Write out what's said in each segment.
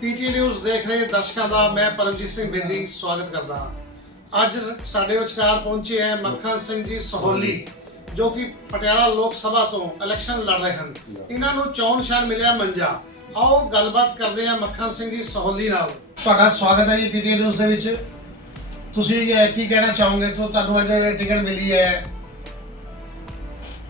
PT news ਦੇਖ ਰਹੇ ਦਰਸ਼ਕਾਂ ਦਾ ਮੈਂ ਪਰਮਜੀਤ ਸਿੰਘ ਬੇਦੀ ਸਵਾਗਤ ਕਰਦਾ ਹਾਂ। ਅੱਜ ਸਾਡੇ ਵਿਚਕਾਰ ਪਹੁੰਚੇ ਹੈ ਮੱਖਣ ਸਿੰਘ ਜੀ ਸਹੋਲੀ, ਜੋ ਕਿ ਪਟਿਆਲਾ ਲੋਕ ਸਭਾ ਤੋਂ ਇਲੈਕਸ਼ਨ ਲੜ ਰਹੇ ਹਨ। ਇਹਨਾਂ ਨੂੰ ਚੋਣ ਸ਼ਾਨ ਮਿਲਿਆ ਮੰਜਾ। ਆਓ ਗੱਲਬਾਤ ਕਰਦੇ ਹਾਂ ਮੱਖਣ ਸਿੰਘ ਜੀ ਸਹੋਲੀ ਨਾਲ। ਤੁਹਾਡਾ ਸਵਾਗਤ ਹੈ ਜੀ ਪੀਟੀ ਨਿਊਜ਼ ਦੇ ਵਿੱਚ। ਤੁਸੀਂ ਇਹ ਕੀ ਕਹਿਣਾ ਚਾਹੋਗੇ? ਤੋਂ ਤੁਹਾਨੂੰ ਅੱਜ ਟਿਕਟ ਮਿਲੀ ਹੈ।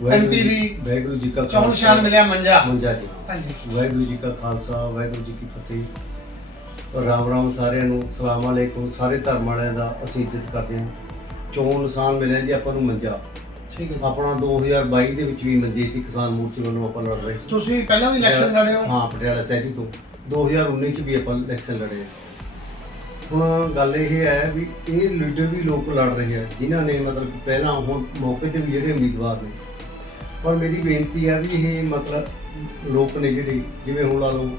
MP ਦੀ ਵਾਹਿਗੁਰੂ ਜੀ ਕਾ ਚੋਣ ਨਿਸ਼ਾਨ ਮਿਲਿਆ ਮੰਜਾ। ਮੰਜਾ ਜੀ। ਹਾਂਜੀ। ਵਾਹਿਗੁਰੂ ਜੀ ਕਾ ਖਾਲਸਾ ਵਾਹਿਗੁਰੂ ਜੀ ਕੀ ਫਤਿਹ। ਔਰ ਰਾਮ ਰਾਮ ਸਾਰਿਆਂ ਨੂੰ ਸਲਾਮ ਅਲੈਕੁਮ। ਸਾਰੇ ਧਰਮ ਵਾਲਿਆਂ ਦਾ ਅਸੀਂ ਇੱਜ਼ਤ ਕਰਦੇ ਹਾਂ। ਚੋਣ ਨਿਸ਼ਾਨ ਮਿਲਿਆ ਜੀ ਆਪਾਂ ਨੂੰ ਮੰਜਾ। ਠੀਕ ਹੈ ਆਪਣਾ 2022 ਦੇ ਵਿੱਚ ਵੀ ਮੰਜੇ ਸੀ ਕਿਸਾਨ ਮੋਰਚੇ ਵੱਲੋਂ ਆਪਾਂ ਲੜ ਰਹੇ ਸੀ। ਤੁਸੀਂ ਪਹਿਲਾਂ ਵੀ ਇਲੈਕਸ਼ਨ ਲੜੇ ਹੋ? ਹਾਂ ਪਟਿਆਲਾ ਸ਼ਹਿਰੀ ਤੋਂ। 2019 ਚ ਵੀ ਆਪਾਂ ਇਲੈਕਸ਼ਨ ਲੜੇ ਹੁਣ ਗੱਲ ਇਹ ਹੈ ਵੀ ਇਹ ਲੀਡਰ ਵੀ ਲੋਕ ਲੜ ਰਹੇ ਆ ਜਿਨ੍ਹਾਂ ਨੇ ਮਤਲਬ ਪਹਿਲਾਂ ਹੁਣ ਮੌਕੇ ਤੇ ਵੀ ਜਿਹੜੇ ਉਮੀਦਵਾਰ ਨੇ ਪਰ ਮੇਰੀ ਬੇਨਤੀ ਹੈ ਵੀ ਇਹ ਮਤਲਬ ਲੋਕ ਨੇ ਜਿਹੜੇ, ਜਿਵੇਂ ਹੁਣ ਲਾ ਲਓ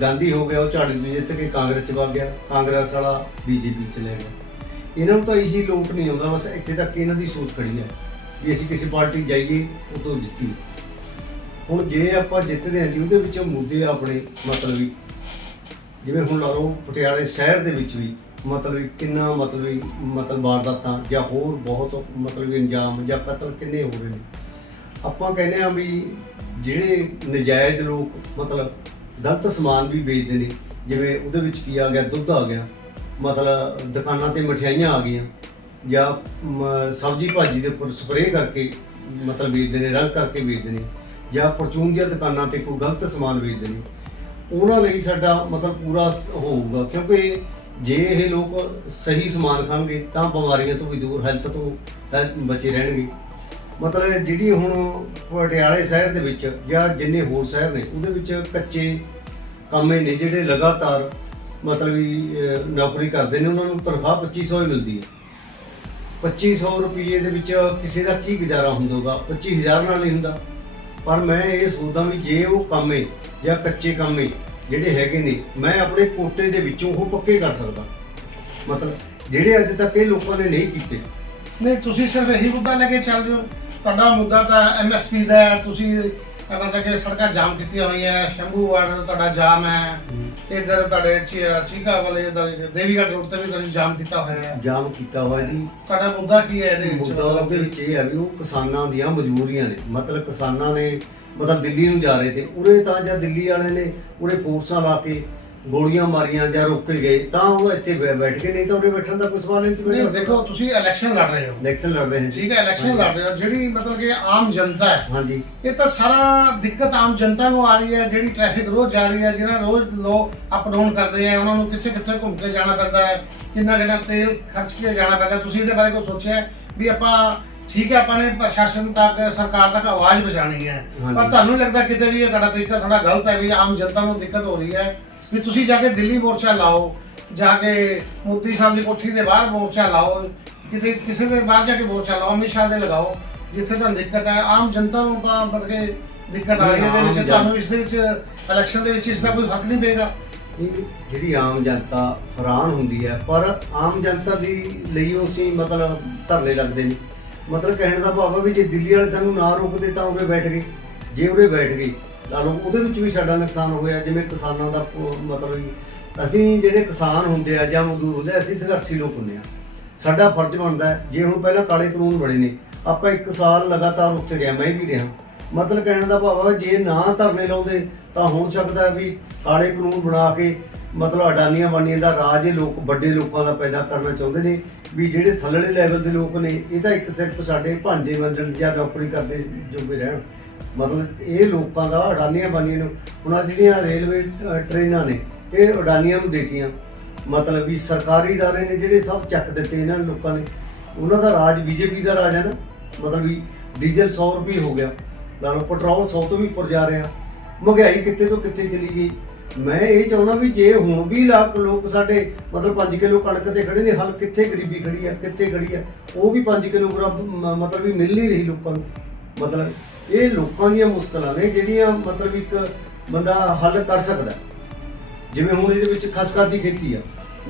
ਗਾਂਧੀ ਹੋ ਗਿਆ, ਉਹ ਝਾੜੂ ਵੀ ਜਿੱਤ ਕੇ ਕਾਂਗਰਸ ਚ ਵਗ ਗਿਆ, ਕਾਂਗਰਸ ਵਾਲਾ ਬੀਜੇਪੀ ਚ ਲੈ ਗਿਆ। ਇਹਨਾਂ ਨੂੰ ਤਾਂ ਇਹੀ ਲੋਕ ਨਹੀਂ ਆਉਂਦਾ, ਬਸ ਇੱਥੇ ਤੱਕ ਇਹਨਾਂ ਦੀ ਸੋਚ ਖੜੀ ਹੈ ਵੀ ਅਸੀਂ ਕਿਸੇ ਪਾਰਟੀ ਜਾਈਏ, ਉਹ ਤੋਂ ਜਿੱਤੀ। ਹੁਣ ਜੇ ਆਪਾਂ ਜਿੱਤਦੇ ਹਾਂ ਜੀ, ਉਹਦੇ ਵਿੱਚ ਮੁੱਦੇ ਆਪਣੇ ਮਤਲਬ ਵੀ, ਜਿਵੇਂ ਹੁਣ ਲਾ ਲਓ, ਪਟਿਆਲੇ ਸ਼ਹਿਰ ਦੇ ਵਿੱਚ ਵੀ ਮਤਲਬ ਵੀ ਕਿੰਨਾ ਮਤਲਬ ਮਤਲਬ ਵਾਰਦਾਤਾਂ ਜਾਂ ਹੋਰ ਬਹੁਤ ਮਤਲਬ ਵੀ ਅੰਜਾਮ ਜਾਂ ਕਤਲ ਕਿੰਨੇ ਹੋ ਰਹੇ ਨੇ। ਆਪਾਂ ਕਹਿੰਦੇ ਆ ਵੀ ਜਿਹੜੇ ਨਜਾਇਜ਼ ਲੋਕ, ਮਤਲਬ ਗਲਤ ਸਮਾਨ ਵੀ ਵੇਚਦੇ ਨੇ, ਜਿਵੇਂ ਉਹਦੇ ਵਿੱਚ ਕੀ ਆ ਗਿਆ, ਦੁੱਧ ਆ ਗਿਆ, ਮਤਲਬ ਦੁਕਾਨਾਂ ਤੇ ਮਠਿਆਈਆਂ ਆ ਗਈਆਂ, ਜਾਂ ਸਬਜ਼ੀ ਭਾਜੀ ਦੇ ਉੱਪਰ ਸਪਰੇਅ ਕਰਕੇ, ਮਤਲਬ ਵੇਚਦੇ ਨੇ ਰੰਗ ਕਰਕੇ ਵੇਚਦੇ ਨੇ, ਜਾਂ ਪਰਚੂਨ ਦੀਆਂ ਦੁਕਾਨਾਂ ਤੇ ਕੋਈ ਗਲਤ ਸਮਾਨ ਵੇਚਦੇ ਨੇ, ਉਹਨਾਂ ਲਈ ਸਾਡਾ ਮਤਲਬ ਪੂਰਾ ਹੋਊਗਾ, ਕਿਉਂਕਿ ਜੇ ਇਹ ਲੋਕ ਸਹੀ ਸਮਾਨ ਖਾਣਗੇ, ਤਾਂ ਬਿਮਾਰੀਆਂ ਤੋਂ ਵੀ ਦੂਰ ਹੈਲਥ ਤੋਂ ਹੈਲਥ ਬਚੇ ਰਹਿਣਗੇ। ਮਤਲਬ ਜਿਹੜੀ ਹੁਣ ਪਟਿਆਲੇ ਸ਼ਹਿਰ ਦੇ ਵਿੱਚ ਜਾਂ ਜਿੰਨੇ ਹੋਰ ਸ਼ਹਿਰ ਨੇ, ਉਹਦੇ ਵਿੱਚ ਕੱਚੇ ਕੰਮੇ ਨੇ ਜਿਹੜੇ ਲਗਾਤਾਰ ਮਤਲਬ ਵੀ ਨੌਕਰੀ ਕਰਦੇ ਨੇ, ਉਹਨਾਂ ਨੂੰ ਤਨਖਾਹ 2500 ਹੀ ਮਿਲਦੀ ਹੈ। 2500 ਰੁਪਏ ਦੇ ਵਿੱਚ ਕਿਸੇ ਦਾ ਕੀ ਗੁਜ਼ਾਰਾ ਹੁੰਦਾਗਾ 25000 ਨਾਲ ਨਹੀਂ ਹੁੰਦਾ। ਪਰ ਮੈਂ ਇਹ ਸੋਚਦਾ ਵੀ ਜੇ ਉਹ ਕੰਮੇ ਜਾਂ ਕੱਚੇ ਕੰਮੇ ਜਿਹੜੇ ਹੈਗੇ ਨੇ, ਮੈਂ ਆਪਣੇ ਕੋਟੇ ਦੇ ਵਿੱਚੋਂ ਉਹ ਪੱਕੇ ਕਰ ਸਕਦਾ। ਮਤਲਬ ਜਿਹੜੇ ਅੱਜ ਤੱਕ ਇਹ ਲੋਕਾਂ ਨੇ ਨਹੀਂ ਕੀਤੇ। ਨਹੀਂ, ਤੁਸੀਂ ਸਿਰਫ ਇਹੀ ਮੁੱਦਾ ਲੈ ਕੇ ਚੱਲ ਰਹੇ ਹੋ। ਤੁਹਾਡਾ ਮੁੱਦਾ ਤਾਂ ਐਮਐਸਪੀ ਦਾ ਹੈ ਤੁਸੀਂ ਮਤਲਬ ਕਿ ਸੜਕਾਂ ਜਾਮ ਕੀਤੀਆਂ ਹੋਈਆਂ ਸ਼ੰਭੂ ਵਾਰਡ ਤੁਹਾਡਾ ਜਾਮ ਹੈ ਇਧਰ ਤੁਹਾਡੇ ਚੀ- ਚੀਕਾ ਵਾਲੇ ਇੱਧਰ ਦੇਵੀਗੜ੍ਹ ਰੋਡ ਤੇ ਵੀ ਤੁਸੀਂ ਜਾਮ ਕੀਤਾ ਹੋਇਆ ਹੈ। ਜਾਮ ਕੀਤਾ ਹੋਇਆ ਜੀ। ਤੁਹਾਡਾ ਮੁੱਦਾ ਕੀ ਹੈ ਇਹਦੇ ਵਿੱਚ? ਮੁੱਦਾ ਮਤਲਬ ਉਹਦੇ ਕਿ- ਵਿੱਚ ਇਹ ਹੈ ਵੀ ਉਹ ਕਿਸਾਨਾਂ ਦੀਆਂ ਮਜਬੂਰੀਆਂ ਨੇ। ਮਤਲਬ ਕਿਸਾਨਾਂ ਨੇ ਮਤਲਬ ਦਿੱਲੀ ਨੂੰ ਜਾ ਰਹੇ ਤੇ ਉਰੇ ਤਾਂ ਜਾਂ ਦਿੱਲੀ ਵਾਲੇ ਨੇ ਉਰੇ ਫੋਰਸਾਂ ਲਾ ਕੇ ਗੋਲੀਆਂ ਮਾਰੀਆਂ ਜਾਂ ਰੋਕੇ ਗਏ ਤਾਂ ਉਹ ਇੱਥੇ ਬੈ- ਬੈਠ ਕੇ ਨਹੀਂ ਤਾਂ ਉਰੇ ਬੈਠਣ ਦਾ ਕੋਈ ਸਵਾਲ ਨਹੀਂ ਸੀ ਨਹੀਂ ਦੇਖੋ ਤੁਸੀਂ ਇਲੈਕਸ਼ਨ ਲੜ ਰਹੇ ਹੋ। ਇਲੈਕਸ਼ਨ ਲੜ ਰਹੇ ਜੀ। ਠੀਕ ਹੈ ਇਲੈਕਸ਼ਨ ਲੜ ਰਹੇ ਹੋ। ਜਿਹੜੀ ਮਤਲਬ ਕਿ ਆਮ ਜਨਤਾ ਹੈ ਹਾਂਜੀ। ਇਹ ਤਾਂ ਸਾਰਾ ਦਿੱਕਤ ਆਮ ਜਨਤਾ ਨੂੰ ਆ ਰਹੀ ਹੈ ਜਿਹੜੀ ਟ੍ਰੈਫਿਕ ਰੋਜ਼ ਜਾ ਰਹੀ ਹੈ ਜਿਹਨਾਂ ਰੋਜ਼ ਲੋਕ ਅਪ ਡਾਊਨ ਕਰਦੇ ਆ ਉਹਨਾਂ ਨੂੰ ਕਿੱਥੇ ਕਿੱਥੇ ਘੁੰਮ ਕੇ ਜਾਣਾ ਪੈਂਦਾ ਹੈ ਕਿੰਨਾ ਕਿੰਨਾ ਤੇਲ ਖਰਚ ਕੇ ਜਾਣਾ ਪੈਂਦਾ ਤੁਸੀਂ ਇਹਦੇ ਬਾਰੇ ਕੋਈ ਸੋਚਿਆ ਹੈ ਵੀ ਆਪਾਂ ਠੀਕ ਹੈ ਆਪਾਂ ਨੇ ਪ੍ਰਸ਼ਾਸਨ ਤੱਕ ਸਰਕਾਰ ਤੱਕ ਆਵਾਜ਼ ਪਹੁੰਚਾਉਣੀ ਹੈ ਹਾਂਜੀ। ਪਰ ਤੁਹਾਨੂੰ ਲੱਗਦਾ ਕਿਤੇ ਵੀ ਇਹ ਤੁਹਾਡਾ ਤਰੀਕਾ ਥੋੜਾ ਗਲਤ ਹੈ ਵੀ ਆਮ ਜਨਤਾ ਨੂੰ ਦਿੱਕਤ ਹੋ ਰਹੀ ਹੈ ਵੀ ਤੁਸੀਂ ਜਾ ਕੇ ਦਿੱਲੀ ਮੋਰਚਾ ਲਾਓ ਜਾ ਕੇ ਮੋਦੀ ਸਾਹਿਬ ਦੀ ਕੋਠੀ ਦੇ ਬਾਹਰ ਮੋਰਚਾ ਲਾਓ ਕਿਤੇ ਕਿਸੇ ਦੇ ਬਾਹਰ ਜਾ ਕੇ ਮੋਰਚਾ ਲਾਓ ਅਮਿਤ ਸ਼ਾਹ ਦੇ ਲਗਾਓ ਜਿੱਥੇ ਤੁਹਾਨੂੰ ਦਿੱਕਤ ਹੈ ਆਮ ਜਨਤਾ ਨੂੰ ਤਾਂ ਮਤਲਬ ਕਿ ਦਿੱਕਤ ਆ ਰਹੀ ਹੈ ਆਮ ਵਿੱਚ ਤੁਹਾਨੂੰ ਇਸ ਦੇ ਵਿੱਚ ਇਲੈਕਸ਼ਨ ਦੇ ਵਿੱਚ ਇਸ ਦਾ ਕੋਈ ਫ਼ਰਕ ਨਹੀਂ ਪਏਗਾ। ਜਿਹੜੀ ਆਮ ਜਨਤਾ ਹੈਰਾਨ ਹੁੰਦੀ ਹੈ ਪਰ ਆਮ ਜਨਤਾ ਦੀ ਲਈ ਉਹ ਸੀ ਮਤਲਬ ਧਰਨੇ ਲੱਗਦੇ ਨੇ। ਮਤਲਬ ਕਹਿਣ ਦਾ ਭਾਵ ਹੈ ਵੀ ਜੇ ਦਿੱਲੀ ਵਾਲੇ ਸਾਨੂੰ ਨਾ ਰੋਕਦੇ ਤਾਂ ਉਰੇ ਬੈਠ ਗਏ ਜੇ ਉਰੇ ਬੈਠ ਗਏ ਲਾ ਲਓ, ਉਹਦੇ ਵਿੱਚ ਵੀ ਸਾਡਾ ਨੁਕਸਾਨ ਹੋਇਆ, ਜਿਵੇਂ ਕਿਸਾਨਾਂ ਦਾ ਪ- ਮਤਲਬ ਅਸੀਂ ਜਿਹੜੇ ਕਿਸਾਨ ਹੁੰਦੇ ਆ ਜਾਂ ਮਜ਼ਦੂਰ ਹੁੰਦੇ ਅਸੀਂ ਸੰਘਰਸ਼ੀ ਲੋਕ ਹੁੰਦੇ ਆ। ਸਾਡਾ ਫਰਜ਼ ਬਣਦਾ ਜੇ ਹੁਣ ਪਹਿਲਾਂ ਕਾਲੇ ਕਾਨੂੰਨ ਬਣੇ ਨੇ, ਆਪਾਂ ਇੱਕ ਸਾਲ ਲਗਾਤਾਰ ਉੱਥੇ ਰਿਹਾ, ਮੈਂ ਵੀ ਰਿਹਾ। ਮਤਲਬ ਕਹਿਣ ਦਾ ਭਾਵ ਹੈ ਜੇ ਨਾ ਧਰਨੇ ਲਾਉਂਦੇ, ਤਾਂ ਹੋ ਸਕਦਾ ਵੀ ਕਾਲੇ ਕਾਨੂੰਨ ਬਣਾ ਕੇ, ਮਤਲਬ ਅਡਾਨੀਆਂ ਬਾਨੀਆਂ ਦਾ ਰਾਜ ਇਹ ਲੋਕ, ਵੱਡੇ ਲੋਕਾਂ ਦਾ ਪੈਦਾ ਕਰਨਾ ਚਾਹੁੰਦੇ ਨੇ, ਵੀ ਜਿਹੜੇ ਥੱਲੜੇ ਲੈਵਲ ਦੇ ਲੋਕ ਨੇ, ਇਹ ਤਾਂ ਇੱਕ ਸਿਰਫ ਸਾਡੇ ਭਾਂਜੇ ਮੰਜਣ ਜਾਂ ਨੌਕਰੀ ਕਰਦੇ ਜੋਗੇ ਰਹਿਣ। ਮਤਲਬ ਇਹ ਲੋਕਾਂ ਦਾ ਅਡਾਨੀਆਂ ਬਾਨੀਆਂ ਨੂੰ ਹੁਣ ਆਹ ਜਿਹੜੀਆਂ ਰੇਲਵੇ ਅ, ਟ੍ਰੇਨਾਂ ਨੇ ਇਹ ਅਡਾਨੀਆਂ ਨੂੰ ਦੇਤੀਆਂ ਮਤਲਬ ਵੀ ਸਰਕਾਰੀ ادارے ਨੇ ਜਿਹੜੇ ਸਭ ਚੱਕ ਦਿੱਤੇ ਇਹਨਾਂ ਲੋਕਾਂ ਨੇ ਉਹਨਾਂ ਦਾ ਰਾਜ ਬੀਜੇਪੀ ਦਾ ਰਾਜ ਹੈ ਨਾ ਮਤਲਬ ਵੀ ਡੀਜ਼ਲ 100 ਰੁਪਏ ਹੋ ਗਿਆ ਲਾ ਲਓ ਪੈਟਰੋਲ 100 ਤੋਂ ਵੀ ਉੱਪਰ ਜਾ ਰਿਹਾ ਮਹਿੰਗਾਈ ਕਿੱਥੇ ਤੋਂ ਕਿੱਥੇ ਚਲੀ ਗਈ ਮੈਂ ਇਹ ਚਾਹੁੰਦਾ ਵੀ ਜੇ ਹੁਣ ਵੀ ਲੱਖ ਲੋਕ ਸਾਡੇ ਮਤਲਬ 5 ਕਿਲੋ ਕਣਕ ਤੇ ਖੜੇ ਨੇ ਹਲ ਕਿੱਥੇ ਗਰੀਬੀ ਖੜੀ ਆ ਕਿੱਥੇ ਖੜੀ ਆ ਉਹ ਵੀ 5 ਕਿਲੋ ਮਤਲਬ ਵੀ ਮਿਲ ਨਹੀਂ ਰਹੀ ਲੋਕਾਂ ਨੂੰ ਮਤਲਬ ਇਹ ਲੋਕਾਂ ਦੀਆਂ ਮੁਸ਼ਕਲਾਂ ਨੇ ਜਿਹੜੀਆਂ ਮਤਲਬ ਇੱਕ ਬੰਦਾ ਹੱਲ ਕਰ ਸਕਦਾ। ਜਿਵੇਂ ਹੁਣ ਇਹਦੇ ਵਿੱਚ ਖਸਖਸ ਦੀ ਖੇਤੀ ਆ।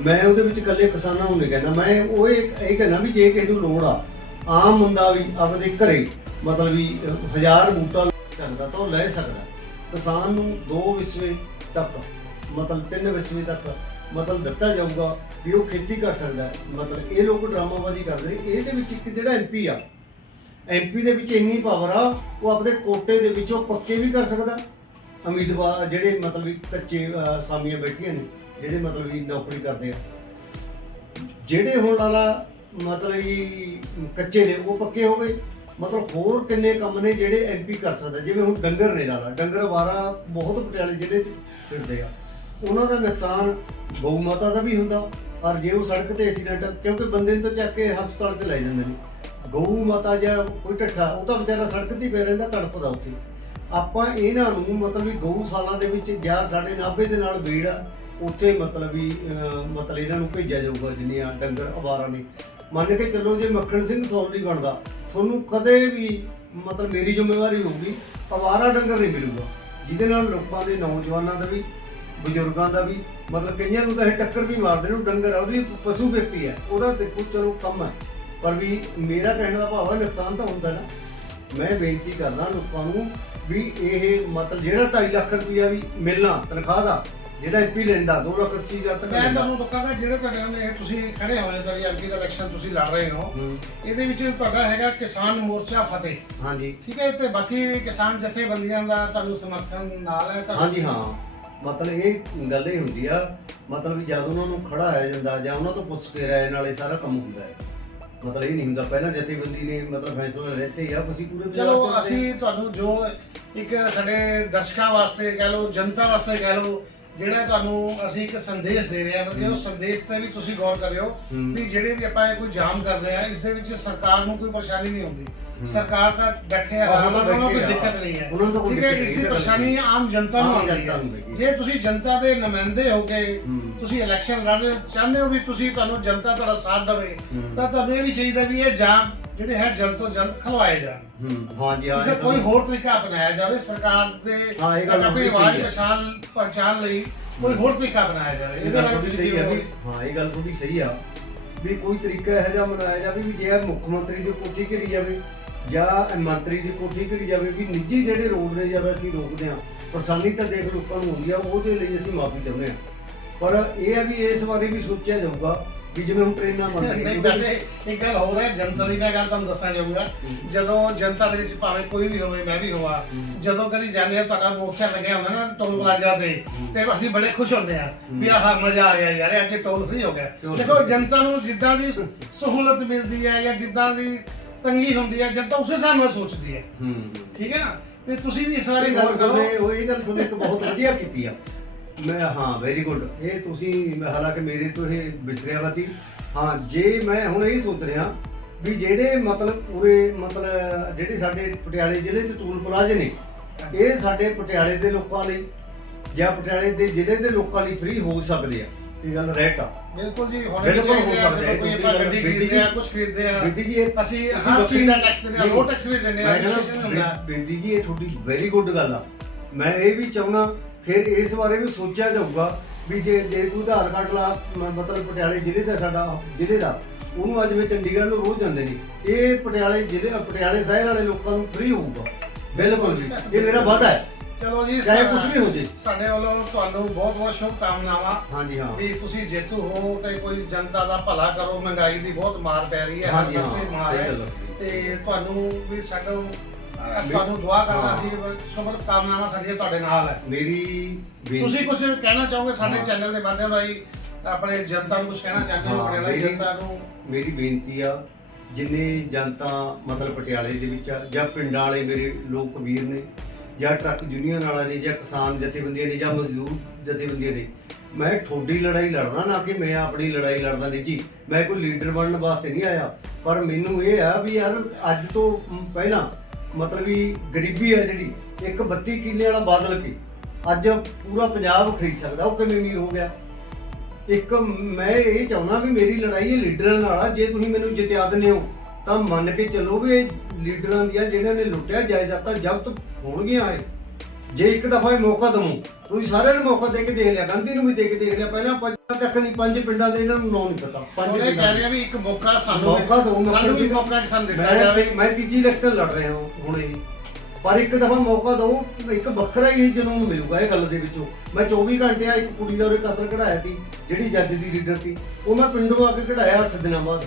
ਮੈਂ ਉਹਦੇ ਵਿੱਚ ਇਕੱਲੇ ਕਿਸਾਨਾਂ ਨੂੰ ਨਹੀਂ ਕਹਿੰਦਾ। ਮੈਂ ਉਹ ਇਹ ਇਹ ਕਹਿੰਦਾ ਵੀ ਜੇ ਕਿਸੇ ਨੂੰ ਲੋੜ ਆ, ਆਮ ਬੰਦਾ ਵੀ ਆਪਣੇ ਘਰੇ ਮਤਲਬ ਵੀ ਹਜ਼ਾਰ ਬੂਟਾ ਲੈ ਸਕਦਾ ਤਾਂ ਉਹ ਲੈ ਸਕਦਾ। ਕਿਸਾਨ ਨੂੰ ਦੋ ਵਿਸਵੇ ਤੱਕ, ਮਤਲਬ ਤਿੰਨ ਵਿਸਵੇ ਤੱਕ ਮਤਲਬ ਦਿੱਤਾ ਜਾਊਗਾ ਵੀ ਉਹ ਖੇਤੀ ਕਰ ਸਕਦਾ। ਮਤਲਬ ਇਹ ਲੋਕ ਡਰਾਮਾਬਾਜ਼ੀ ਕਰਦੇ ਇਹਦੇ ਵਿੱਚ ਇੱਕ ਜਿਹੜਾ ਐਮਪੀ ਆ ਐਮਪੀ ਦੇ ਵਿੱਚ ਇੰਨੀ ਪਾਵਰ ਆ, ਉਹ ਆਪਣੇ ਕੋਟੇ ਦੇ ਵਿੱਚੋਂ ਪੱਕੇ ਵੀ ਕਰ ਸਕਦਾ। ਉਮੀਦਵਾਰ ਜਿਹੜੇ ਮਤਲਬ ਵੀ ਕੱਚੇ ਸਾਮੀਆਂ ਬੈਠੀਆਂ ਨੇ, ਜਿਹੜੇ ਮਤਲਬ ਵੀ ਨੌਕਰੀ ਕਰਦੇ ਆ। ਜਿਹੜੇ ਹੁਣ ਲਾਲਾ ਮਤਲਬ ਵੀ ਕੱਚੇ ਨੇ, ਉਹ ਪੱਕੇ ਹੋ ਗਏ। ਮਤਲਬ ਹੋਰ ਕਿੰਨੇ ਕੰਮ ਨੇ ਜਿਹੜੇ ਐਮਪੀ ਕਰ ਸਕਦਾ। ਜਿਵੇਂ ਹੁਣ ਡੰਗਰ ਨੇ ਲਾਲਾ ਡੰਗਰ ਵਾਰਾ ਬਹੁਤ ਪਟਿਆਲੇ ਜ਼ਿਲ੍ਹੇ 'ਚ ਫਿਰਦੇ ਆ। ਉਹਨਾਂ ਦਾ ਨੁਕਸਾਨ ਗਊ ਮਾਤਾ ਦਾ ਵੀ ਹੁੰਦਾ। ਔਰ ਜੇ ਉਹ ਸੜਕ ਤੇ ਐਕਸੀਡੈਂਟ ਕਿਉਂਕਿ ਬੰਦੇ ਨੂੰ ਤਾਂ ਚੱਕ ਕੇ ਹਸਪਤਾਲ 'ਚ ਲੈ ਜਾਂਦੇ ਨੇ। ਗਊ ਮਾਤਾ ਜਾਂ ਕੋਈ ਢੱਠਾ, ਉਹ ਤਾਂ ਵਿਚਾਰਾ ਸੜਕ ਤੇ ਹੀ ਪਿਆ ਰਹਿੰਦਾ ਤੜਪਦਾ ਉੱਥੇ। ਆਪਾਂ ਇਹਨਾਂ ਨੂੰ ਮਤਲਬ ਵੀ ਗਊ ਸਾਲਾਂ ਦੇ ਵਿੱਚ ਜਾਂ ਸਾਡੇ ਨਾਭੇ ਦੇ ਨਾਲ ਬੀੜ ਆ, ਉੱਥੇ ਮਤਲਬ ਵੀ ਮਤਲਬ ਇਹਨਾਂ ਨੂੰ ਭੇਜਿਆ ਜਾਊਗਾ ਜਿੰਨੀਆਂ ਡੰਗਰ, ਅਵਾਰਾ ਨੇ। ਮੰਨ ਕੇ ਚੱਲੋ ਜੇ ਮੱਖਣ ਸਿੰਘ ਸੌਲੀ ਬਣਦਾ, ਤੁਹਾਨੂੰ ਕਦੇ ਵੀ ਮਤਲਬ ਮੇਰੀ ਜ਼ਿੰਮੇਵਾਰੀ ਹੋਊਗੀ, ਅਵਾਰਾ ਡੰਗਰ ਨਹੀਂ ਮਿਲੂਗਾ। ਜਿਹਦੇ ਨਾਲ ਲੋਕਾਂ ਦੇ ਨੌਜਵਾਨਾਂ ਦਾ ਵੀ, ਬਜ਼ੁਰਗਾਂ ਦਾ ਵੀ, ਮਤਲਬ ਕਈਆਂ ਨੂੰ ਤਾਂ ਇਹ ਟੱਕਰ ਵੀ ਮਾਰਦੇ ਨੇ ਡੰਗਰ ਆ ਉਹ ਵੀ ਪਸ਼ੂ ਵਿਅਕਤੀ ਹੈ, ਉਹਦਾ ਦੇਖੋ ਚਲੋ ਕੰਮ ਹੈ। ਪਰ ਵੀ ਮੇਰਾ ਕਹਿਣ ਦਾ ਭਾਵ ਹੈ ਨੁਕਸਾਨ ਤਾਂ ਹੁੰਦਾ ਨਾ। ਮੈਂ ਬੇਨਤੀ ਕਰਦਾ ਲੋਕਾਂ ਨੂੰ ਵੀ ਇਹ ਮਤਲਬ ਜਿਹੜਾ 2.5 ਲੱਖ ਰੁਪਇਆ ਵੀ ਮਿਲਣਾ ਤਨਖਾਹ ਦਾ ਜਿਹੜਾ ਐਮਪੀ ਲੈਂਦਾ 2 ਲੱਖ 80 ਹਜ਼ਾਰ ਤੱਕ ਮੈਂ ਤੁਹਾਨੂੰ ਦੱਸਾਂਗਾ ਜਿਹੜੇ ਤੁਹਾਡੇ ਇਹ ਤੁਸੀਂ ਖੜੇ ਹੋਏ ਤੁਹਾਡੀ ਐਮਪੀ ਦਾ ਇਲੈਕਸ਼ਨ ਤੁਸੀਂ ਲੜ ਰਹੇ ਹੋ ਹੂੰ, ਇਹਦੇ ਵਿੱਚ ਤੁਹਾਡਾ ਹੈਗਾ ਕਿਸਾਨ ਮੋਰਚਾ ਫਤਿਹ। ਹਾਂਜੀ। ਠੀਕ ਹੈ ਤੇ ਬਾਕੀ ਕਿਸਾਨ ਜਥੇਬੰਦੀਆਂ ਦਾ ਤੁਹਾਨੂੰ ਸਮਰਥਨ ਨਾਲ ਹੈ ਤੁਹਾਨੂੰ- ਹਾਂਜੀ ਹਾਂ। ਮਤਲਬ ਇਹ ਗੱਲ ਇਹ ਹੁੰਦੀ ਆ ਮਤਲਬ ਜਦ ਉਹਨਾਂ ਨੂੰ ਖੜਾ ਆਇਆ ਜਾਂਦਾ ਜਾਂ ਉਹਨਾਂ ਤੋਂ ਪੁੱਛ ਕੇ ਰਾਏ ਨਾਲ ਇਹ ਸਾਰਾ ਕੰਮ ਹੁੰਦਾ ਹੈ। ਮਤਲਬ ਇਹ ਨਹੀਂ ਹੁੰਦਾ ਪਹਿਲਾਂ ਜਥੇਬੰਦੀ ਨੇ ਮਤਲਬ ਫੈਸਲਾ ਲੈਤੇ ਆ ਤੁਸੀਂ ਪੂਰੇ ਪੰਜਾਬ ਚਲੋ ਅਸੀਂ ਤੁਹਾਨੂੰ ਜੋ ਇੱਕ ਸਾਡੇ ਦਰਸ਼ਕਾਂ ਵਾਸਤੇ ਕਹਿ ਲਓ ਜਨਤਾ ਵਾਸਤੇ ਕਹਿ ਲਓ ਜਿਹੜਾ ਤੁਹਾਨੂੰ ਅਸੀਂ ਇੱਕ ਸੰਦੇਸ਼ ਦੇ ਰਹੇ ਹਾਂ ਮਤਲਬ ਉਹ ਸੰਦੇਸ਼ ਤੇ ਵੀ ਤੁਸੀਂ ਗੌਰ ਕਰਿਓ ਹੂੰ। ਵੀ ਜਿਹੜੇ ਵੀ ਆਪਾਂ ਇਹ ਕੋਈ ਜਾਮ ਕਰਦੇ ਆ ਇਸ ਦੇ ਵਿੱਚ ਸਰਕਾਰ ਨੂੰ ਕੋਈ ਪਰੇਸ਼ਾਨੀ ਨਹੀਂ ਹੁੰਦੀ ਸਰਕਾਰ ਤਾਂ ਬੈਠੇ ਆ ਹਾਂ, ਆਰਾਮ ਨਾਲ ਉਹਨਾਂ ਨੂੰ ਕੋਈ। ਦਿੱਕਤ ਨਹੀਂ ਹੈ ਉਹਨਾਂ ਨੂੰ ਕੋਈ ਠੀਕ ਹੈ ਇਸੇ ਪਰੇਸ਼ਾਨੀ ਆਮ ਜਨਤਾ ਨੂੰ ਆਉਂਦੀ ਹੈ। ਜੇ ਤੁਸੀਂ ਜਨਤਾ ਦੇ ਨੁਮਾਇੰਦੇ ਹੋ ਕੇ ਹੂੰ। ਤੁਸੀਂ ਇਲੈਕਸ਼ਨ ਲੜ ਰਹੇ ਹੋ ਚਾਹੁੰਦੇ ਹੋ ਵੀ ਤੁਸੀਂ ਤੁਹਾਨੂੰ ਜਨਤਾ ਤੁਹਾਡਾ ਸਾਥ ਦੇਵੇ ਹੂੰ। ਤਾਂ ਤੁਹਾਨੂੰ ਇਹ ਵੀ ਚਾਹੀਦਾ ਵੀ ਇਹ ਜਾਮ ਜਿਹੜੇ ਹੈ ਜਲਦ ਤੋਂ ਜਲਦ ਖਲਵਾਏ ਜਾਣ ਹੂੰ ਹਾਂਜੀ ਹਾਂ ਇਹ ਕੋਈ ਹੋਰ ਤਰੀਕਾ ਅਪਣਾਇਆ ਜਾਵੇ ਸਰਕਾਰ ਦੇ ਹਾਂ, ਆਪਣੀ ਆਵਾਜ਼ ਹੈ। ਪਛਾਣ ਪਹੁੰਚਾਉਣ ਲਈ ਕੋਈ ਹੋਰ ਤਰੀਕਾ ਅਪਣਾਇਆ ਜਾਵੇ ਇਹ ਇਹਦੇ ਤੁਹਾਡੀ ਤੁਸੀਂ ਸਹੀ ਵੀ ਕੀ ਹਾਂ ਇਹ ਗੱਲ ਤੁਹਾਡੀ ਸਹੀ ਆ ਵੀ ਕੋਈ ਤਰੀਕਾ ਇਹੋ ਜਿਹਾ ਮਨਾਇਆ ਜਾਵੇ ਵੀ ਜੇ ਮੁੱਖ ਮੰਤਰੀ ਦੀ ਕੋਠੀ ਘਿਰੀ ਜਾਵੇ ਜਾਂ ਮੰਤਰੀ ਦੀ ਕੋਠੀ ਘਿਰੀ ਜਾਵੇ ਵੀ ਨਿੱਜੀ ਜਿਹੜੇ ਰੋਡ ਨੇ ਜ਼ਿਆਦਾ ਅਸੀਂ ਰੋਕਦੇ ਆ ਪਰੇਸ਼ਾਨੀ ਤਾਂ ਦੇਖ ਲੋਕਾਂ ਨੂੰ ਹੁੰਦੀ ਆ ਉਹਦੇ ਲਈ ਅਸੀਂ ਮਾਫੀ ਚਾਹੁੰਦੇ ਆ ਪਰ ਇਹ ਆ ਵੀ ਇਸ ਬਾਰੇ ਵੀ ਸੋਚਿਆ ਜਾਊਗਾ ਵੀ ਜਿਵੇਂ ਹੁਣ ਟ੍ਰੇਨਾਂ ਮੰਤਰੀ ਨਹੀਂ ਵੈਸੇ ਇੱਕ ਗੱਲ ਹੋਰ ਹੈ ਜਨਤਾ ਦੀ ਮੈਂ ਗੱਲ ਤੁਹਾਨੂੰ ਦੱਸਣਾ ਚਾਹੂੰਗਾ। ਜਦੋਂ ਜਨਤਾ ਦੇ ਵਿੱਚ ਭਾਵੇਂ ਕੋਈ ਵੀ ਹੋਵੇ ਮੈਂ ਵੀ ਹੋਵਾਂ ਜਦੋਂ ਕਦੀ ਜਾਂਦੇ ਆ ਤੁਹਾਡਾ ਮੋਰਚਾ ਲੱਗਿਆ ਹੁੰਦਾ ਨਾ ਟੋਲ ਪਲਾਜ਼ਾ ਤੇ ਤੇ ਅਸੀਂ ਬੜੇ ਖੁਸ਼ ਹੁੰਦੇ ਆ ਵੀ ਆਹ ਮਜ਼ਾ ਆ ਗਿਆ ਯਾਰ ਅੱਜ ਟੋਲ ਫ੍ਰੀ ਹੋ ਗਿਆ। ਦੇਖੋ ਜਨਤਾ ਨੂੰ ਜਿੱਦਾਂ ਦੀ ਸਹੂਲਤ ਮਿਲਦੀ ਹੈ ਜਾਂ ਜਿੱਦਾਂ ਦੀ ਤੰਗੀ ਹੁੰਦੀ ਹੈ ਜਨਤਾ ਉਸੇ ਹਿਸਾਬ ਨਾਲ ਸੋਚਦੀ ਹੈ। ਹੂੰ। ਠੀਕ ਹੈ ਨਾ? ਵੀ ਤੁਸੀਂ ਵੀ ਇਸ ਬਾਰੇ ਗੱਲ ਕਰੋ। ਉਹ ਇਹ ਗੱਲ ਤੁਹਾਨੂੰ ਇੱਕ ਬਹੁਤ ਵਧੀਆ ਕੀਤੀ ਆ। ਮੈਂ ਹਾਂ ਵੈਰੀ ਗੁੱਡ ਇਹ ਤੁਸੀਂ ਹਾਲਾਂਕਿ ਮੇਰੇ ਤੋਂ ਇਹ ਵਿਸਰਿਆ ਵਾ ਸੀ ਹਾਂ ਜੇ ਮੈਂ ਹੁਣ ਇਹ ਸੋਚ ਰਿਹਾ ਵੀ ਜਿਹੜੇ ਮਤਲਬ ਪੂਰੇ ਮਤਲਬ ਜਿਹੜੇ ਸਾਡੇ ਪਟਿਆਲੇ ਜ਼ਿਲ੍ਹੇ ਚ ਟੂਲ ਪਲਾਜ਼ੇ ਨੇ ਇਹ ਸਾਡੇ ਪਟਿਆਲੇ ਦੇ ਲੋਕਾਂ ਲਈ ਜਾਂ ਪਟਿਆਲੇ ਦੇ ਜ਼ਿਲ੍ਹੇ ਦੇ ਲੋਕਾਂ ਲਈ ਫ੍ਰੀ ਹੋ ਸਕਦੇ ਆ। ਇਹ ਗੱਲ ਰੈਟ ਆ। ਬਿਲਕੁਲ ਜੀ ਹੁਣ ਬਿਲਕੁਲ ਹੋ ਸਕਦਾ ਹੈ, ਕੋਈ ਆਪਾਂ ਗੱਡੀ ਖਰੀਦਦੇ ਆ ਕੁਝ ਖਰੀਦਦੇ ਆ ਬੇਟੀ ਜੀ ਅਸੀਂ ਹਰ ਚੀਜ਼ ਦਾ ਟੈਕਸ ਦਿੰਦੇ ਆ ਲੋ ਟੈਕਸ ਵੀ ਦਿੰਦੇ ਆ ਮੈਂ ਕਹਿੰਦਾ, ਰਜਿਸਟ੍ਰੇਸ਼ਨ ਹੁੰਦਾ। ਬੇ- ਬੇਟੀ ਜੀ ਇਹ ਤੁਹਾਡੀ ਵੈਰੀ ਗੁੱਡ ਗੱਲ ਆ। ਮੈਂ ਇਹ ਵੀ ਚਾਹੁੰਦਾ ਫਿਰ ਇਸ ਬਾਰੇ ਵੀ ਸੋਚਿਆ ਜਾਊਗਾ ਵੀ ਜੇ ਜੇ ਕੋਈ ਆਧਾਰ ਕਾਰਡ ਲਾ ਮਤਲਬ ਪਟਿਆਲੇ ਜ਼ਿਲ੍ਹੇ ਦਾ ਸਾਡਾ ਜ਼ਿਲ੍ਹੇ ਦਾ ਉਹਨੂੰ ਅੱਜ ਮੈਂ ਚੰਡੀਗੜ੍ਹ ਨੂੰ ਰੋਜ਼ ਜਾਂਦੇ ਨੇ। ਇਹ ਪਟਿਆਲੇ ਜ਼ਿਲ੍ਹੇ ਪਟਿਆਲੇ ਸ਼ਹਿਰ ਵਾਲੇ ਲੋਕਾਂ ਨੂੰ ਫ੍ਰੀ ਹੋਊਗਾ। ਬਿਲਕੁਲ ਜੀ ਇਹ ਮੇਰਾ ਵਾਅਦਾ ਹੈ। ਚਲੋ ਜੀ ਚਾਹੇ ਕੁਛ ਵੀ ਹੋ ਜੇ। ਸਾਡੇ ਵੱਲੋਂ ਤੁਹਾਨੂੰ ਬਹੁਤ ਬਹੁਤ ਸ਼ੁਭ ਕਾਮਨਾਵਾਂ ਹਾਂਜੀ ਹਾਂ ਵੀ ਤੁਸੀਂ ਜੇਤੂ ਹੋ ਤੇ ਕੋਈ ਜਨਤਾ ਦਾ ਭਲਾ ਕਰੋ ਮਹਿੰਗਾਈ ਦੀ ਬਹੁਤ ਮਾਰ ਪੈ ਰਹੀ ਹੈ ਹਾਂਜੀ, ਹਾਂ, ਮਾਰ ਹੈ। ਤੇ ਤੁਹਾਨੂੰ ਵੀ ਸਾਡਾ ਤੁਹਾਨੂੰ ਦੁਆ ਕਰਨਾ। ਸੀ ਸ਼ੁਭ ਕਾਮਨਾਵਾਂ ਸਾਡੀਆਂ ਤੁਹਾਡੇ ਨਾਲ ਹੈ ਮੇਰੀ ਤੁਸੀਂ ਕੁਝ ਕਹਿਣਾ ਚਾਹੋਗੇ ਸਾਡੇ। ਚੈਨਲ ਦੇ ਮਾਧਿਅਮ ਰਾਹੀਂ ਆਪਣੇ ਜਨਤਾ ਨੂੰ ਕੁਝ ਕਹਿਣਾ ਚਾਹੁੰਦੇ ਹੋ ਪਟਿਆਲਾ ਜਨਤਾ ਨੂੰ ਮੇਰੀ ਬੇਨਤੀ ਆ ਜਿੰਨੇ ਜਨਤਾ ਮਤਲਬ ਪਟਿਆਲੇ ਦੇ ਵਿੱਚ ਆ ਜਾਂ ਪਿੰਡਾਂ ਵਾਲੇ ਮੇਰੇ ਲੋਕ ਵੀਰ ਨੇ ਜਾਂ ਟਰੱਕ ਯੂਨੀਅਨ ਵਾਲਾ ਨੇ ਜਾਂ ਕਿਸਾਨ ਜਥੇਬੰਦੀਆਂ ਨੇ ਜਾਂ ਮਜ਼ਦੂਰ ਜਥੇਬੰਦੀਆਂ ਨੇ, ਮੈਂ ਤੁਹਾਡੀ ਲੜਾਈ ਲੜਦਾ ਨਾ ਕਿ ਮੈਂ ਆਪਣੀ ਲੜਾਈ ਲੜਦਾ ਨਹੀਂ ਜੀ। ਮੈਂ ਕੋਈ ਲੀਡਰ ਬਣਨ ਵਾਸਤੇ ਨਹੀਂ ਆਇਆ। ਪਰ ਮੈਨੂੰ ਇਹ ਆ ਵੀ ਯਾਰ, ਅੱਜ ਤੋਂ ਪਹਿਲਾਂ ਮਤਲਬ ਵੀ ਗਰੀਬੀ ਆ ਜਿਹੜੀ, ਇੱਕ 32 ਕਿੱਲੇ ਵਾਲਾ ਬਾਦਲ ਕੇ, ਅੱਜ ਪੂਰਾ ਪੰਜਾਬ ਖਰੀਦ ਸਕਦਾ, ਉਹ ਕਿਵੇਂ ਅਮੀਰ ਹੋ ਗਿਆ। ਇੱਕ ਮੈਂ ਇਹ ਚਾਹੁੰਦਾ ਵੀ ਮੇਰੀ ਲੜਾਈ ਹੈ ਲੀਡਰਾਂ ਨਾਲ ਆ, ਜੇ ਤੁਸੀਂ ਮੈਨੂੰ ਜਿੱਤਿਆ ਦਿੰਦੇ ਹੋ। ਤਾਂ ਮੰਨ ਕੇ ਚੱਲੋ ਵੀ ਇਹ ਲੀਡਰਾਂ ਦੀਆਂ ਜਿਹੜਿਆਂ ਨੇ ਲੁੱਟਿਆ ਜਾਇਦਾਦਾਂ ਜ਼ਬਤ ਹੋਣਗੀਆਂ ਇਹ। ਜੇ ਇੱਕ ਦਫਾ ਇਹ ਮੌਕਾ ਦਮੂ ਤੁਸੀਂ ਸਾਰਿਆਂ ਨੂੰ ਮੌਕਾ ਦੇ ਕੇ ਦੇਖ ਲਿਆ ਗਾਂਧੀ ਨੂੰ ਵੀ ਦੇ ਕੇ ਦੇਖ ਲਿਆ ਪਹਿਲਾਂ ਪੰਜ ਤੱਕ ਨਹੀਂ ਪੰਜ ਪਿੰਡਾਂ ਦੇ ਇਹਨਾਂ ਨੂੰ ਨਾਂ ਨਹੀਂ ਪਤਾ ਪੰਜ ਉਹਨੇ ਕਹਿ। ਰਿਹਾ ਵੀ ਇੱਕ ਮੌਕਾ ਸਾਨੂੰ ਮੌਕਾ ਦਿਓ ਸਾਨੂੰ ਵੀ ਮੌਕਾ ਸਾਨੂੰ ਦਿੱਤਾ ਜਾਵੇ। ਮੈਂ ਮੈਂ ਤੀਜੀ ਇਲੈਕਸ਼ਨ ਲੜ ਰਿਹਾ ਹਾਂ ਹੁਣ ਇਹ। ਪਰ ਇੱਕ ਦਫਾ ਮੌਕਾ ਦਿਓ ਇੱਕ ਵੱਖਰਾ ਹੀ ਜਨੂਨ ਮਿਲੂਗਾ ਇਹ ਗੱਲ ਦੇ ਵਿੱਚੋਂ। ਮੈਂ 24 ਘੰਟੇ ਆ ਇੱਕ ਕੁੜੀ ਦਾ ਉਹਦੇ ਕਤਲ ਕਢਾਇਆ ਸੀ ਜਿਹੜੀ ਜੱਜ ਦੀ ਲੀਡਰ ਸੀ। ਉਹ ਮੈਂ ਪਿੰਡੋਂ ਆ ਕੇ ਕਢਾਇਆ 8 ਦਿਨਾਂ ਬਾਅਦ।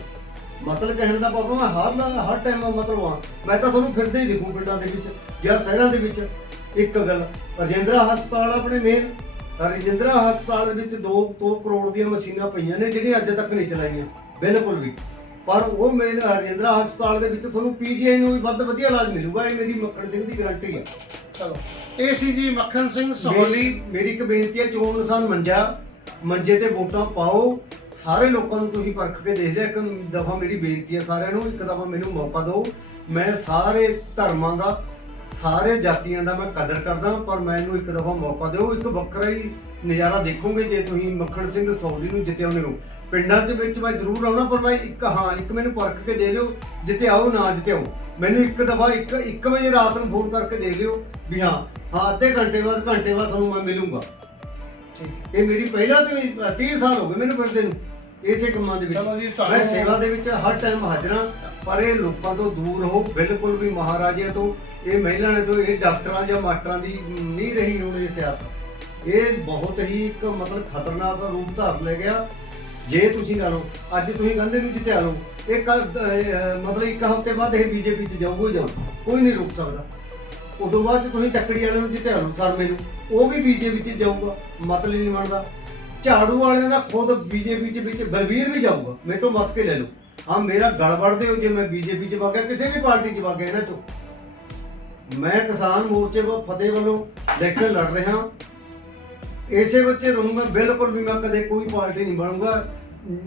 ਮਤਲਬ ਕਹਿਣ ਦਾ ਪਾਪਾ ਮੈਂ ਹਰ ਹਰ ਟਾਈਮ ਮਤਲਬ ਆ ਮੈਂ ਤਾਂ ਤੁਹਾਨੂੰ ਫਿਰਦੇ ਹੀ ਦਿਖੂ ਪਿੰਡਾਂ ਦੇ ਵਿੱਚ ਜਾਂ ਸ਼ਹਿਰਾਂ ਦੇ ਵਿੱਚ। ਇੱਕ ਗੱਲ ਰਜਿੰਦਰਾ ਹਸਪਤਾਲ ਆਪਣੇ ਮੇਨ ਰਜਿੰਦਰਾ ਹਸਪਤਾਲ ਦੇ ਵਿੱਚ 2 2 ਕਰੋੜ ਦੀਆਂ ਮਸ਼ੀਨਾਂ ਪਈਆਂ ਨੇ ਜਿਹੜੀਆਂ ਅੱਜ ਤੱਕ ਨਹੀਂ ਚਲਾਈਆਂ। ਬਿਲਕੁਲ ਵੀ। ਪਰ ਉਹ ਮੇਨ ਰਜਿੰਦਰਾ ਹਸਪਤਾਲ ਦੇ ਵਿੱਚ ਤੁਹਾਨੂੰ ਪੀਜੀਆਈ ਨੂੰ ਵੀ ਵੱਧ ਵਧੀਆ ਇਲਾਜ ਮਿਲੂਗਾ। ਇਹ ਮੇਰੀ ਮੱਕੜ ਸਿੰਘ ਦੀ ਗਾਰੰਟੀ ਹੈ ਚਲੋ। ਇਹ ਸੀ ਜੀ ਮੱਖਣ ਸਿੰਘ ਸਹੋਲੀ। ਮੇਰੀ ਇੱਕ ਬੇਨਤੀ ਹੈ ਚੋਣ ਨਿਸ਼ਾਨ ਮੰਜਾ ਮੰਜੇ ਤੇ ਵੋਟਾਂ ਪਾਓ ਸਾਰੇ ਲੋਕਾਂ ਨੂੰ ਤੁਸੀਂ ਪਰਖ ਕੇ ਦੇਖ ਲਿਆ, ਇੱਕ ਦਫਾ ਮੇਰੀ ਬੇਨਤੀ ਹੈ ਸਾਰਿਆਂ ਨੂੰ, ਇੱਕ ਦਫਾ ਮੈਨੂੰ ਮੌਕਾ ਦਿਓ। ਮੈਂ ਸਾਰੇ ਧਰਮਾਂ ਦਾ, ਸਾਰੇ ਜਾਤੀਆਂ ਦਾ ਮੈਂ ਕਦਰ ਕਰਦਾ, ਪਰ ਮੈਨੂੰ ਇੱਕ ਦਫਾ ਮੌਕਾ ਦਿਓ। ਇੱਕ ਵੱਖਰਾ ਹੀ ਨਜ਼ਾਰਾ ਦੇਖੋਗੇ ਜੇ ਤੁਸੀਂ ਮੱਖਣ ਸਿੰਘ ਸੌਲੀ ਨੂੰ ਜਿੱਤਿਆਉਂਦੇ ਹੋ। ਪਿੰਡਾਂ ਦੇ ਵਿੱਚ ਮੈਂ ਜ਼ਰੂਰ ਆਉਣਾ, ਪਰ ਮੈਂ ਇੱਕ, ਹਾਂ, ਇੱਕ ਮੈਨੂੰ ਪਰਖ ਕੇ ਦੇ ਲਿਓ ਜਿੱਤੇ ਆਓ ਨਾ ਜਿੱਤਿਓ ਮੈਨੂੰ ਇੱਕ ਦਫਾ ਇੱਕ 1 ਵਜੇ ਰਾਤ ਨੂੰ ਫੋਨ ਕਰਕੇ ਦੇ ਲਿਓ ਵੀ ਹਾਂ ਹਾਂ, ਅੱਧੇ ਘੰਟੇ ਬਾਅਦ ਘੰਟੇ ਬਾਅਦ ਤੁਹਾਨੂੰ ਮੈਂ ਮਿਲੂੰਗਾ। ਇਹ ਮੇਰੀ ਪਹਿਲਾਂ ਤੋਂ ਹੀ 30 ਸਾਲ ਹੋ ਗਏ ਮੈਨੂੰ ਫਿਰਦੇ ਨੂੰ। ਇਸੇ ਕੰਮਾਂ ਦੇ ਵਿੱਚ। ਚਲੋ ਜੀ, ਤੁਹਾਨੂੰ- ਮੈਂ ਸੇਵਾ ਦੇ ਵਿੱਚ ਹਰ ਟਾਈਮ ਹਾਜ਼ਰਾਂ ਪਰ ਇਹ ਲੋਕਾਂ ਤੋਂ ਦੂਰ ਰਹੋ। ਬਿਲਕੁਲ ਵੀ ਮਹਾਰਾਜਿਆਂ ਤੋਂ ਇਹ ਮਹਿਲਾਵਾਂ ਤੋਂ ਇਹ ਡਾਕਟਰਾਂ ਜਾਂ ਮਾਸਟਰਾਂ ਦੀ ਨਹੀਂ ਰਹੀ ਹੁਣ ਇਹ ਸਿਆਸਤ। ਇਹ ਬਹੁਤ ਹੀ ਇੱਕ ਮਤਲਬ ਖਤਰਨਾਕ ਰੂਪ ਧਾਰ ਲੈ ਗਿਆ। ਜੇ ਤੁਸੀਂ ਕਹ ਲਓ ਅੱਜ ਤੁਸੀਂ ਕਹਿੰਦੇ ਨੂੰ ਜਿੱਤਿਆ ਲਓ ਇਹ ਕੱਲ ਮਤਲਬ ਇੱਕ ਹਫ਼ਤੇ ਬਾਅਦ ਇਹ ਬੀਜੇਪੀ ਚ ਜਾਊਗਾ ਹੀ ਜਾਊ ਕੋਈ ਨਹੀਂ ਰੁਕ ਸਕਦਾ। ਉਦੋਂ ਬਾਅਦ 'ਚ ਤੁਸੀਂ ਚੱਕੜੀ ਵਾਲਿਆਂ ਨੂੰ ਜਿੱਤਿਆ ਲਓ ਸਰਮੇ ਨੂੰ ਉਹ ਵੀ ਬੀਜੇਪੀ ਚ ਜਾਊਗਾ ਮਤਲਬ ਨਹੀਂ ਬਣਦਾ। ਝਾੜੂ ਵਾਲਿਆਂ ਦਾ ਖੁਦ ਬੀਜੇਪੀ ਚ ਵਿੱਚ ਬਲਵੀਰ ਵੀ ਜਾਊਗਾ, ਮੇਰੇ ਤੋਂ ਮਤ ਕੇ ਲੈ ਲਓ। ਹਾਂ, ਮੇਰਾ ਗਲ ਵੜਦੇ ਹੋ ਜੇ ਮੈਂ ਬੀਜੇਪੀ ਚ ਵਗ ਗਿਆ ਕਿਸੇ ਵੀ ਪਾਰਟੀ ਚ ਵਗ ਗਿਆ ਇਹਨਾਂ ਚੋਂ ਮੈਂ ਕਿਸਾਨ ਮੋਰਚੇ ਵੱਲੋਂ ਫਤਿਹ ਵੱਲੋਂ ਇਲੈਕਸ਼ਨ ਲੜ ਰਿਹਾ ਇਸੇ ਵਿੱਚ ਰਹੂੰਗਾ ਬਿਲਕੁਲ ਵੀ ਮੈਂ ਕਦੇ ਕੋਈ ਪਾਰਟੀ ਨਹੀਂ ਬਣੂੰਗਾ।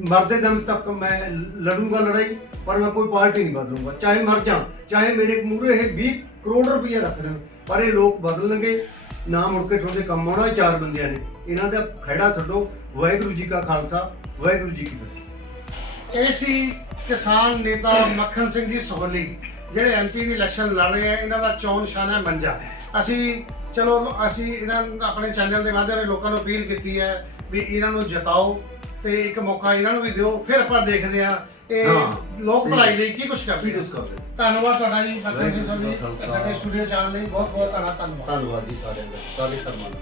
ਮਰਦੇ ਦਮ ਤੱਕ ਮੈਂ ਲੜੂੰਗਾ ਲੜਾਈ, ਪਰ ਮੈਂ ਕੋਈ ਪਾਰਟੀ ਨਹੀਂ ਬਦਲੂੰਗਾ। ਚਾਹੇ ਮਰ ਜਾ ਚਾਹੇ ਮੇਰੇ ਮੂਹਰੇ ਇਹ 20 ਕਰੋੜ ਰੁਪਏ ਰੱਖ ਦੇਣ, ਪਰ ਇਹ ਲੋਕ ਬਦਲਣਗੇ ਨਾ ਮੁੜ ਕੇ ਤੁਹਾਡੇ ਕੰਮ ਆਉਣਾ ਚਾਰ ਬੰਦਿਆਂ ਨੇ। ਇਹਨਾਂ ਦਾ ਖੜਾ ਛੱਡੋ। ਵਾਹਿਗੁਰੂ ਜੀ ਕਾ ਖਾਲਸਾ, ਵਾਹਿਗੁਰੂ ਜੀ ਕੀ ਫਤਿਹ। ਇਹ ਸੀ ਕਿਸਾਨ ਨੇਤਾ ਮੱਖਣ ਸਿੰਘ ਜੀ ਸੋਹਲੀ, ਜਿਹੜੇ ਐਮਪੀ ਦੀ ਇਲੈਕਸ਼ਨ ਲੜ ਰਹੇ ਆ। ਇਹਨਾਂ ਦਾ ਚੋਣ ਨਿਸ਼ਾਨ ਹੈ ਮੰਜਾ। ਅਸੀਂ, ਚਲੋ, ਅਸੀਂ ਇਹਨਾਂ ਆਪਣੇ ਚੈਨਲ ਦੇ ਮਾਧਿਅਮ ਨਾਲ ਲੋਕਾਂ ਨੂੰ ਅਪੀਲ ਕੀਤੀ ਹੈ ਵੀ ਇਹਨਾਂ ਨੂੰ ਜਿਤਾਓ। ਤੇ ਇੱਕ ਮੌਕਾ ਇਹਨਾਂ ਨੂੰ ਵੀ ਦਿਓ ਫਿਰ ਆਪਾਂ ਦੇਖਦੇ ਆ ਇਹ ਹਾਂ, ਲੋਕ। ਭਲਾਈ ਲਈ ਕੀ ਕੁਝ ਕਰਦੇ ਆ। ਧੰਨਵਾਦ ਤੁਹਾਡਾ ਜੀ ਵਾਹਿਗੁਰੂ ਜੀ ਕਾ ਖਾਲਸਾ। ਸਾਡੇ ਸਟੂਡੀਓ ਜਾਣ ਲਈ ਬਹੁਤ ਬਹੁਤ ਧੰਨਵਾਦ ਧੰਨਵਾਦ ਜੀ ਸਾਰਿਆਂ ਦਾ ਸਾਰੇ ਧਰਮਾਂ ਦਾ